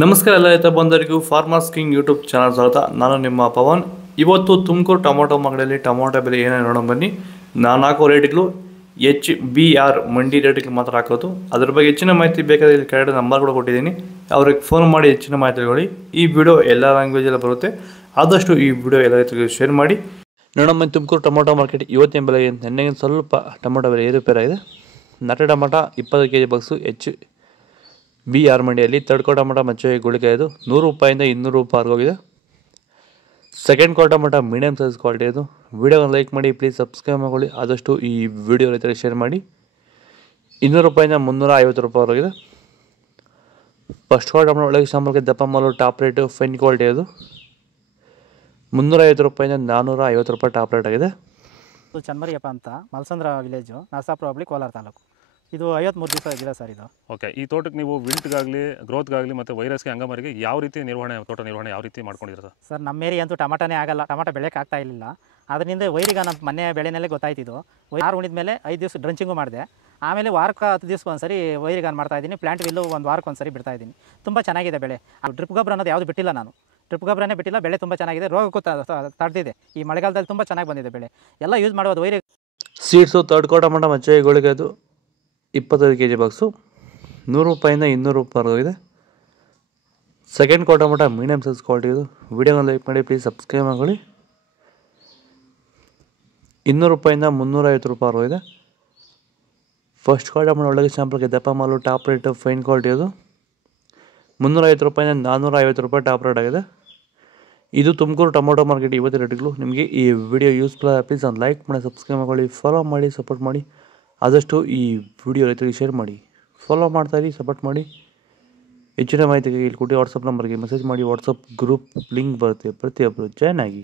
ನಮಸ್ಕಾರ ಎಲ್ಲ ರೈತ ಬಂದವರಿಗೂ ಫಾರ್ಮರ್ಸ್ ಕಿಂಗ್ ಯೂಟ್ಯೂಬ್ ಚಾನಲ್ ಸ್ವಾಗತ. ನಾನು ನಿಮ್ಮ ಪವನ್. ಇವತ್ತು ತುಮಕೂರು ಟೊಮೊಟೊ ಮಾರ್ಕೆಟಲ್ಲಿ ಟೊಮೊಟೊ ಬೆಲೆ ಏನೇನು ನೋಡೋಣ ಬನ್ನಿ. ನಾನು ಹಾಕೋ ರೇಟ್ಗಳು HBR ಮಂಡಿ ರೇಟ್ಗಳು ಮಾತ್ರ ಹಾಕೋದು. ಅದ್ರ ಬಗ್ಗೆ ಹೆಚ್ಚಿನ ಮಾಹಿತಿ ಬೇಕಾದರೆ ಇಲ್ಲಿ ಕೆಳಗಡೆ ನಂಬರ್ ಕೂಡ ಕೊಟ್ಟಿದ್ದೀನಿ, ಅವ್ರಿಗೆ ಫೋನ್ ಮಾಡಿ ಹೆಚ್ಚಿನ ಮಾಹಿತಿ ತಿಳ್ಕೊಳ್ಳಿ. ಈ ವಿಡಿಯೋ ಎಲ್ಲ ಲ್ಯಾಂಗ್ವೇಜಲ್ಲಿ ಬರುತ್ತೆ, ಆದಷ್ಟು ಈ ವಿಡಿಯೋ ಎಲ್ಲ ರೈತರಿಗೆ ಶೇರ್ ಮಾಡಿ. ನೋಡಮ್ಮ, ತುಮಕೂರು ಟೊಮೊಟೊ ಮಾರ್ಕೆಟ್ ಇವತ್ತಿನ ಬೆಲೆ ನೆನ್ನೆಗಿಂತ ಸ್ವಲ್ಪ ಟೊಮೊಟೊ ಬೆಲೆ ಏರುಪೇರಾಗಿದೆ. ನಾಟಿ ಟೊಮೊಟೊ 20 kg ಬಾಕ್ಸು HBR ಮಂಡಿಯಲ್ಲಿ. ಥರ್ಡ್ ಕ್ವಾರ್ಟರ್ ಟೊಮೊಟೊ ಮಚ್ಚೆ ಗುಳಿಗೆ ಇದು 100 ರೂಪಾಯಿಂದ 200 ರೂಪಾಯಿ ಹೋಗಿದೆ. Second quarter tomato medium size quality ಇದು. ವಿಡಿಯೋನ ಲೈಕ್ ಮಾಡಿ, ಪ್ಲೀಸ್ ಸಬ್ಸ್ಕ್ರೈಬ್ ಮಾಡಿ, ಆದಷ್ಟು ಈ ವಿಡಿಯೋ ರೈತರಿಗೆ ಶೇರ್ ಮಾಡಿ. 200 ರೂಪಾಯಿಂದ 350 ರೂಪಾಯಿ ಹೋಗಿದೆ. ಫಸ್ಟ್ ಕ್ವಾರ್ಟರ್ ಟೊಮೊಟೊ ಒಳಗೆ ಸಾಂಬಾರಿಗೆ ದಪ್ಪ ಮಾಲು ಟಾಪ್ ರೇಟು ಫೈನ್ ಕ್ವಾಲಿಟಿ ಅದು 350 ರೂಪಾಯಿಂದ 450 ರೂಪಾಯಿ ಟಾಪ್ ರೇಟ್ ಆಗಿದೆ. ಇದು ಚನ್ಮರಿಯಪ್ಪ ಅಂತ ಮಲ್ಸಂದ್ರ ವಿಲೇಜು, ನರಸಾಪುರ ಹೋಬಳಿ, ಕೋಲಾರ ತಾಲೂಕು. ಇದು 53 ದಿವಸ ಗಿಡ ಸರ್ ಇದು. ಓಕೆ, ಈ ತೋಟಕ್ಕೆ ನೀವು ವಿಲ್ಟ್ಗಾಗಲಿ ಗ್ರೋತ್ಗಾಗಲಿ ಮತ್ತು ವೈರಸ್ಗೆ ಅಂಗಮಾರಿಗೆ ಯಾವ ರೀತಿ ತೋಟ ನಿರ್ವಹಣೆ ಯಾವ ರೀತಿ ಮಾಡ್ಕೊಂಡಿದ್ದೀರಾ ಸರ್? ಸರ್ ನಮ್ಮ ಏರಿಯಾ ಅಂತೂ ಟಮಾಟನೇ ಆಗಲ್ಲ, ಟಮಾಟೋ ಬೆಳೆಯೋಕೆ ಆಗ್ತಾ ಇರಲಿಲ್ಲ. ಅದರಿಂದ ವೈರಿಗೆ ನಮ್ಮ ಮನೆ ಬೆಳೆನಲ್ಲೇ ಗೊತ್ತಾಯ್ತಿದ್ದು. ಆರು ಉಣಿದ ಮೇಲೆ 5 ದಿವಸ ಡ್ರಂಚಿಂಗು ಮಾಡಿದೆ. ಆಮೇಲೆ ವಾರಕ್ಕೆ 10 ದಿವಸಕ್ಕೆ ಒಂದ್ಸರಿ ವೈರಿಗಾನ್ ಮಾಡ್ತಾಯಿದ್ದೀನಿ. ಪ್ಲಾಂಟ್ ವಿಲ್ಲು ಒಂದು ವಾರಕ್ಕೆ ಒಂದ್ಸರಿ ಬಿಡ್ತಾಯಿದ್ದೀನಿ. ತುಂಬ ಚೆನ್ನಾಗಿದೆ ಬೆಳೆ. ಡ್ರಿಪ್ ಗೊಬ್ಬರ ಅನ್ನೋದು ಯಾವುದು ಬಿಟ್ಟಿಲ್ಲ ನಾನು, ಡ್ರಿಪ್ ಗೊಬ್ಬರನೇ ಬಿಟ್ಟಿಲ್ಲ. ಬೆಳೆ ತುಂಬ ಚೆನ್ನಾಗಿದೆ, ರೋಗಕ್ಕೂ ತಡೆದಿದೆ. ಈ ಮಳೆಗಾಲದಲ್ಲಿ ತುಂಬ ಚೆನ್ನಾಗಿ ಬಂದಿದೆ ಬೆಳೆ. ಎಲ್ಲ ಯೂಸ್ ಮಾಡ್ಬೋದು ವೈರಿ ಸೀಡ್ಸು. ಥರ್ಡ್ ಕ್ವಾರ್ಟರ್ ಟೊಮೊಟೊ ಮಚ್ಚೆ ಗುಳಿಗೆ ಅದು 25 kg ಬಾಕ್ಸು 100 ರೂಪಾಯಿಂದ 200 ರೂಪಾಯಿ ಹೋಗಿದೆ. Second quarter tomato medium size quality ಇದು. ವಿಡಿಯೋನ ಲೈಕ್ ಮಾಡಿ, ಪ್ಲೀಸ್ ಸಬ್ಸ್ಕ್ರೈಬ್ ಮಾಡಿ. 200 ರೂಪಾಯಿಂದ 350 ರೂಪಾಯಿ ಹೋಗಿದೆ. ಫಸ್ಟ್ ಕ್ವಾರ್ಟರ್ ಟೊಮೊಟೊ ಒಳಗೆ ಸ್ಯಾಂಪಲ್ಗೆ ದಪ್ಪ ಮಾಲು ಟಾಪ್ ರೇಟ್ ಫೈನ್ ಕ್ವಾಲಿಟಿ ಅದು 350 ರೂಪಾಯಿಂದ 450 ರೂಪಾಯಿ ಟಾಪ್ ರೇಟ್ ಆಗಿದೆ. ಇದು ತುಮಕೂರು ಟೊಮೊಟೊ ಮಾರ್ಕೆಟ್ ಇವತ್ತಿನ ರೇಟ್ಗಳು. ನಿಮಗೆ ಈ ವಿಡಿಯೋ ಯೂಸ್ಫುಲ್ ಆಗಿ ಪ್ಲೀಸ್ ಒಂದು ಲೈಕ್ ಮಾಡಿ, ಸಬ್ಸ್ಕ್ರೈಬ್ ಮಾಡಿ, ಫಾಲೋ ಮಾಡಿ, ಸಪೋರ್ಟ್ ಮಾಡಿ. ಆದಷ್ಟು ಈ ವಿಡಿಯೋ ರೈತರಿಗೆ ಶೇರ್ ಮಾಡಿ, ಫಾಲೋ ಮಾಡ್ತಾಯಿರಿ, ಸಪೋರ್ಟ್ ಮಾಡಿ. ಹೆಚ್ಚಿನ ಮಾಹಿತಿಗೆ ಇಲ್ಲಿ ಕೊಟ್ಟು ವಾಟ್ಸಪ್ ನಂಬರ್ಗೆ ಮೆಸೇಜ್ ಮಾಡಿ. ವಾಟ್ಸಪ್ ಗ್ರೂಪ್ ಲಿಂಕ್ ಬರುತ್ತೆ, ಪ್ರತಿಯೊಬ್ಬರು ಜಾಯ್ನ್ ಆಗಿ.